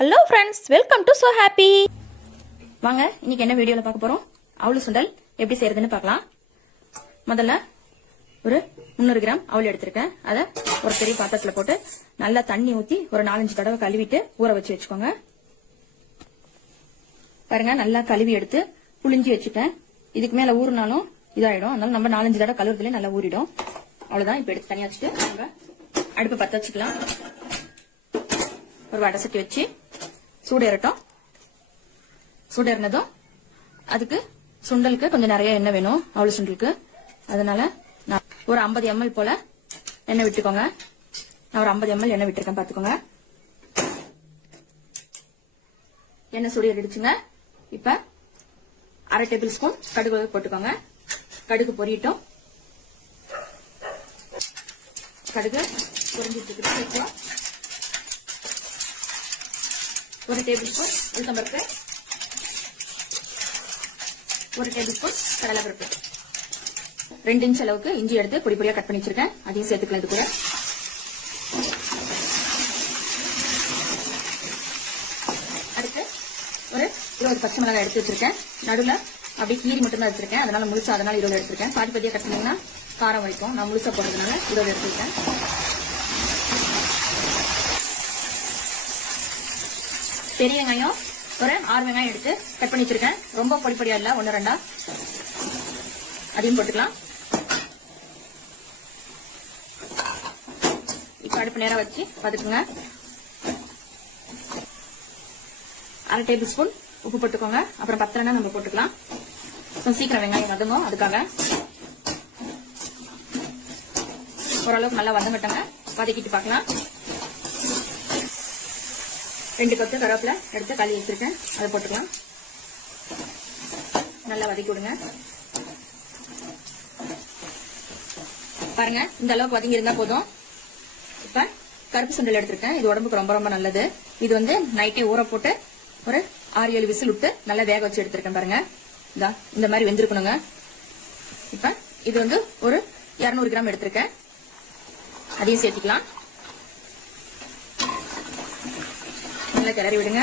Hello friends welcome to so happy வாங்க இன்னைக்கு என்ன வீடியோல பார்க்க போறோம்? அவளு சுண்டல். எப்படி செய்யறதுன்னு பார்க்கலாம். முதல்ல ஒரு 300 கிராம் அவள் எடுத்திருக்கேன். அதை ஒரு பெரிய பாத்திரத்துல போட்டு நல்லா தண்ணி ஊத்தி ஒரு நாலஞ்சு தடவை கழுவிட்டு ஊற வச்சு வச்சுக்கோங்க. பாருங்க நல்லா கழுவி எடுத்து புளிஞ்சு வச்சுட்டேன். இதுக்கு மேல ஊறினாலும் இதாயிடும். அதனால நம்ம நாலஞ்சு தடவை கழுவுறதுலேயே நல்லா ஊறிடும். அவ்வளவுதான். இப்ப எடுத்து தனியா வச்சுட்டு நம்ம அடுப்பு பத்த வச்சுக்கலாம். ஒரு வடை சட்டி வச்சு சூடு சூடேறினதும் சூடு அதுக்கு சுண்டலுக்கு கொஞ்சம் நிறைய எண்ணெய் வேணும் அவ்வளவு சுண்டலுக்கு. அதனால நான் ஒரு 50 எம்எல் போல எண்ணெய் விட்டுக்கோங்க. நான் ஒரு 50 எம்எல் எண்ணெய் விட்டுருக்கேன் பாத்துக்கோங்க எண்ணெய் சூடு ஏறிடுச்சுங்க. இப்ப அரை டேபிள் ஸ்பூன் கடுகு போட்டுக்கோங்க. கடுகு பொரியட்டும். கடுகு பொரிஞ்சிட்டு இருக்குது. ஒரு டேபிள் ஸ்பூன் உளுத்தம்பருப்பு ஒரு டேபிள் ஸ்பூன் கடலைப்பருப்பு. ரெண்டு இன்ச் அளவுக்கு இஞ்சி எடுத்து பொடி பொடியா கட் பண்ணி வச்சிருக்கேன். அதையும் சேர்த்துக்கலாம் இது கூட. அடுத்து ஒரு இருபது பச்சை மிளகாய் எடுத்து வச்சிருக்கேன். நடுவில் அப்படியே கீரி மட்டும் தான் வச்சிருக்கேன். அதனால முழுசா அதனால இருபது எடுத்திருக்கேன். பாதி பாதியா கட் பண்ணிங்கன்னா காரம் வரைக்கும் நான் முழுசா போடுறதுனால இருபது எடுத்துருக்கேன். பெரிய வெங்காயம் ஒரு ஆறு வெங்காயம் எடுத்து கட் பண்ணி வச்சிருக்கேன். ரொம்ப பொடி பொடியா இல்ல ஒன்னு ரெண்டா. அதையும் போட்டுக்கலாம். இப்ப அடுப்பு நேரம் வச்சு பாத்துக்கோங்க அரை டேபிள் ஸ்பூன் உப்பு போட்டுக்கோங்க. அப்புறம் பத்திரம்னா நம்ம போட்டுக்கலாம். கொஞ்சம் சீக்கிரம் வெங்காயம் வதங்கும் அதுக்காக. ஓரளவுக்கு நல்லா வதங்கட்டங்க. வதக்கிட்டு பார்க்கலாம் ரெண்டு கொத்து கருவேப்பில எடுத்து களி வச்சிருக்கேன். அதை போட்டுக்கலாம். நல்லா வதக்கி விடுங்க பாருங்க இந்த அளவுக்கு வதங்கி இருந்தா போதும். இப்ப கருப்பு சுண்டல் எடுத்திருக்கேன். இது உடம்புக்கு ரொம்ப ரொம்ப நல்லது. இது வந்து நைட்டே ஊற போட்டு ஒரு ஆறு ஏழு விசில் விட்டு நல்லா வேக வச்சு எடுத்திருக்கேன் பாருங்க. இதா இந்த மாதிரி வெந்திருக்கணுங்க. இப்ப இது வந்து ஒரு 200 கிராம் எடுத்திருக்கேன். அதையும் சேர்த்துக்கலாம். நல்லா கிளறி விடுங்க.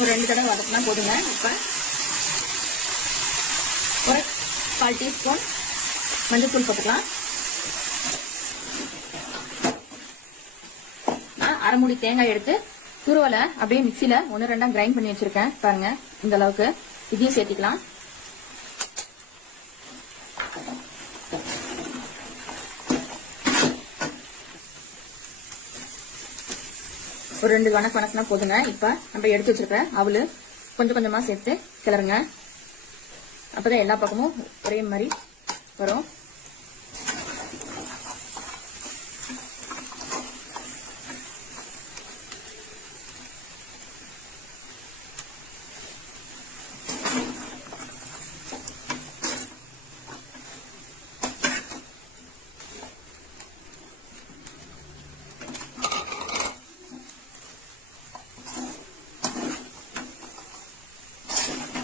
ஒரு ரெண்டு தடவை வதக்கினா போதுங்க. இப்ப ஒரு கால் டீஸ்பூன் மஞ்சள்தூள் போட்டுக்கலாம். நான் அரைமுடி தேங்காய் எடுத்து துருவலை அப்படியே மிக்சியில ஒன்னு ரெண்டா கிரைண்ட் பண்ணி வச்சிருக்கேன். பாருங்க இந்த அளவுக்கு. இதையும் சேர்த்திக்கலாம். ஒரு ரெண்டு கணக்கு வணக்குனா போதுங்க. இப்ப நம்ம எடுத்து வச்சிருக்க அவளு கொஞ்சம் கொஞ்சமா சேர்த்து கிளறுங்க. அப்பதான் எல்லா பக்கமும் ஒரே மாதிரி வரும்.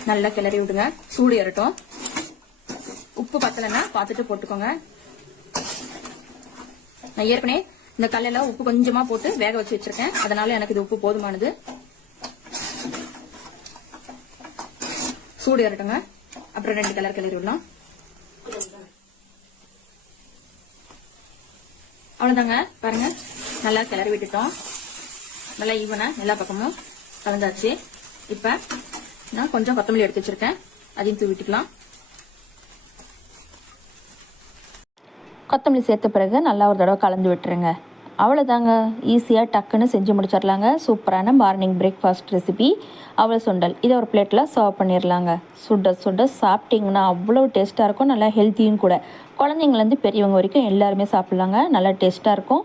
நல்லா கிளறி விடுங்க. சூடு ஏறட்டும். உப்பு பத்தலைன்னா பார்த்துட்டு போட்டுக்கோங்க. நான் ஏற்கனவே இந்த கல்லில் உப்பு கொஞ்சமா போட்டு வேக வச்சு வச்சிருக்கேன். அதனால எனக்கு இது உப்பு போதுமானது. சூடு ஏறட்டுங்க. அப்புறம் ரெண்டு கலர் கிளறி விடலாம். அவ்வளவுதாங்க. பாருங்க. நல்லா கிளறி விட்டுட்டோம். நல்லா ஈவனா எல்லா பக்கமும் கலந்தாச்சு. இப்ப நான் கொஞ்சம் கொத்தமல்லி எடுத்து வச்சிருக்கேன். அதையும் தூவிட்டுக்கலாம். கொத்தமல்லி சேர்த்த பிறகு நல்லா ஒரு தடவை கலந்து விட்டுருங்க. அவ்வளோதாங்க ஈஸியாக டக்குன்னு செஞ்சு முடிச்சிடலாங்க சூப்பரான மார்னிங் பிரேக்ஃபாஸ்ட் ரெசிபி அவ்வளோ சுண்டல். இதை ஒரு பிளேட்டில் சர்வ் பண்ணிடலாங்க சுட சுட சாப்பிட்டிங்கன்னா அவ்வளோ டேஸ்ட்டாக இருக்கும். நல்லா ஹெல்த்தியும் கூட. குழந்தைங்கலேருந்து பெரியவங்க வரைக்கும் எல்லாருமே சாப்பிட்லாங்க. நல்லா டேஸ்ட்டாக இருக்கும்.